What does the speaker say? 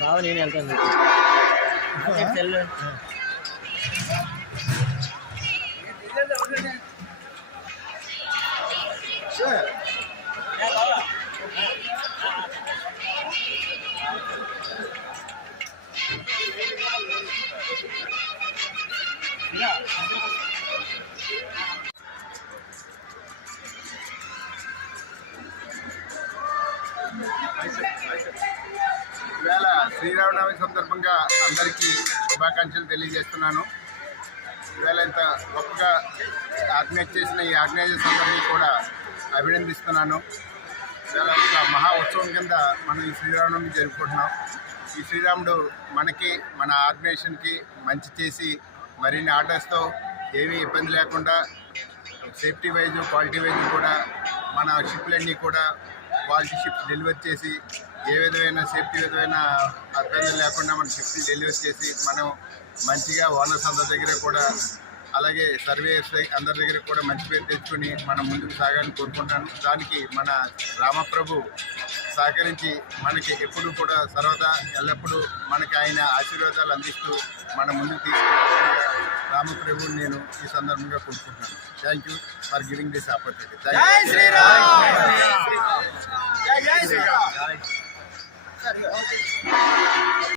బావ నేను వెళ్తాను. ఇవాళ శ్రీరామనవమి సందర్భంగా అందరికీ శుభాకాంక్షలు తెలియజేస్తున్నాను. ఇవాళ ఇంత గొప్పగా ఆర్గనైజ్ చేసిన ఈ ఆర్గనైజర్స్ అందరినీ కూడా అభినందిస్తున్నాను. ఇవాళ ఒక మహా ఉత్సవం కింద మనం ఈ శ్రీరామనవమి జరుపుకుంటున్నాం. ఈ శ్రీరాముడు మనకి మన ఆర్గనైజేషన్కి మంచి చేసి మరిన్ని ఆర్డర్స్తో ఏమీ ఇబ్బంది లేకుండా సేఫ్టీ వైజ్ క్వాలిటీ వైజ్ కూడా మన షిప్లన్నీ కూడా క్వాలిటీ షిప్స్ డెలివరీ చేసి ఏ విధమైన సేఫ్టీ విధమైన ఇబ్బందులు లేకుండా మన షిప్ని డెలివరీ చేసి మనం మంచిగా ఓనర్స్ అందరి దగ్గర కూడా అలాగే సర్వేయర్స్ అందరి దగ్గర కూడా మంచి పేరు తెచ్చుకొని మనం ముందుకు సాగాలని కోరుకుంటాను. దానికి మన రామప్రభు సహకరించి మనకి ఎప్పుడు కూడా సర్వదా ఎల్లప్పుడూ మనకి ఆయన ఆశీర్వాదాలు అందిస్తూ మన ముందుకు తీసుకెళ్ళాలని రామప్రభుని నేను ఈ సందర్భంగా కోరుకుంటున్నాను. Thank you for giving this opportunity. Thank you.